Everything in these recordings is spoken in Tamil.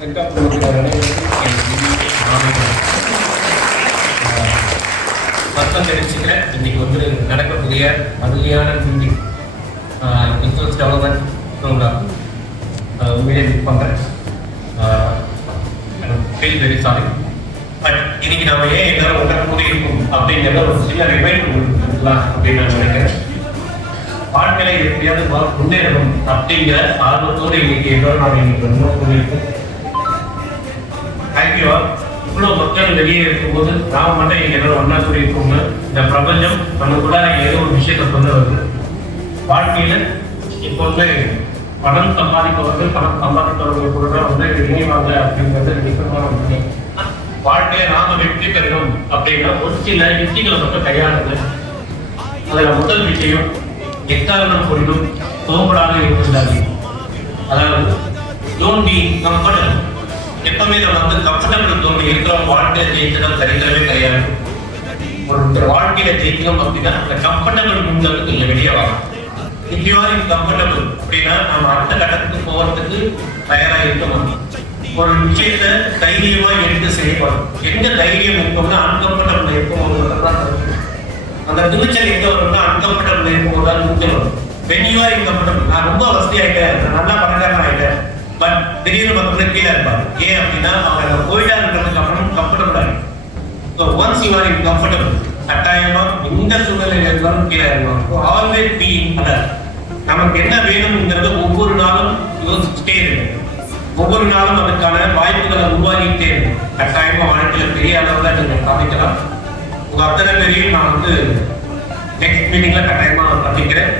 வணக்கம் தெரிவிச்சுக்கிறேன். இன்னைக்கு வந்து நடக்கக்கூடிய அருமையான மீட்டிங் பிஸ்னஸ் டெவலப்மெண்ட் ப்ரோக்ராம் உண்மையிலே மீட் பண்ணுறேன். Feel very sorry. பட் இன்னைக்கு நம்ம ஏன் எல்லாரும் ஒன்றா கூடியிருக்கோம் அப்படிங்கிறத ஒரு சின்ன ரிமைண்டர் கொடுக்கலாம் அப்படின்னு நான் நினைக்கிறேன். வாழ்க்கையில எப்படியாவது முன்னேறணும் அப்படிங்கிற ஆர்வத்தோடு இன்னைக்கு எல்லாரும் நான் இன்னைக்கு ரொம்ப கூடியிருக்கோம். தேங்க்யூ. இவ்வளோ மக்கள் வெளியே இருக்கும்போது நாம் மட்டும் இங்கே எல்லாரும் ஒன்றா கூடியிருக்கோங்க. இந்த பிரபஞ்சம் நமக்குள்ள ஏதோ ஒரு விஷயத்தை கொண்டு வருது. வாழ்க்கையில இப்போ வந்து பணம் சம்பாதிப்பவர்கள் கூட தான் வந்து இணைவாங்க அப்படிங்கிறது நிச்சயமான உண்மை. வாழ்க்கையில நாம வெற்றி பெறணும் அப்படின்னா ஒரு சில யுக்திகளை மட்டும் கையாளுது. அதுல முதல் விஷயம் எக்காரணம் கொண்டும் சோம்பலாக இருக்கின்றார்கள். அதாவது டோன்ட் பி கம்ஃபர்டபிள். எப்பவுமே நம்ம வந்து கம்ஃபர்டபிள் தோண்டி இருக்கிறோம். வாழ்க்கையில ஜெயிச்சதான் சரித்திரமே கிடையாது. ஒரு வாழ்க்கையில ஜெயிக்கணும் அப்படின்னா அந்த கம்ஃபர்டபிள் மூட்ல இருந்து கொஞ்சம் வெளியே வரணும். கம்ஃபர்டபிள் அப்படின்னா நம்ம அடுத்த கட்டத்துக்கு போறதுக்கு தயாரா இருக்கணும். ஒரு விஷயத்த தைரியமா எடுத்து செய்யணும். எங்க தைரியம் இருக்கோம்னா அன்கம்ஃபர்டபிள் இருக்கும். அந்த துணிச்சல் எங்க வரும்னா அன்கம்ஃபர்டபிள் இருக்கும்போது தான் துணிச்சல் வரும். வென்யூவா இன்கம்ஃபர்டபிள். நான் ரொம்ப வசதி ஆயிட்டேன், நல்லா பணக்காரன் ஆயிட்டேன், பட் திடீர்னு மக்களுக்கு கீழே இருப்பாரு. ஏன் அப்படின்னா அவங்க போயிட்டாருன்றதுக்கு அப்புறம் கம்ஃபர்டபிள் ஆகும். So once you are in comfortable கட்டாயமா இந்த சூழ்நிலையில இருந்தாலும் கீழே இருக்கும். Always be other. நமக்கு என்ன வேணும்ங்கிறத ஒவ்வொரு நாளும் யோசிச்சுட்டே இருக்கும். ஒவ்வொரு நாளும் அதுக்கான வாய்ப்புகளை உருவாக்கிட்டே இருக்கும். கட்டாயமா வாழ்க்கையில பெரிய அளவுல நீங்க காமிக்கலாம். உங்க அத்தனை பேரையும் நான் வந்து நெக்ஸ்ட் மீட்டிங்ல கட்டாயமா சந்திக்கிறேன்.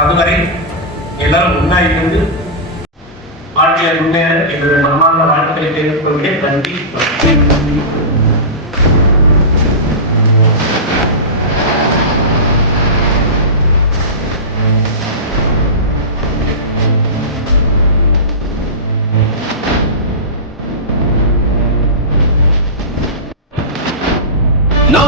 அதுவரை எல்லாரும் ஒன்னா இருந்து வாழ்க்கையை முன்னேற என்னுடைய மனமார்ந்த வாழ்க்கையை தெரிந்து கொள்கிறேன். நன்றி.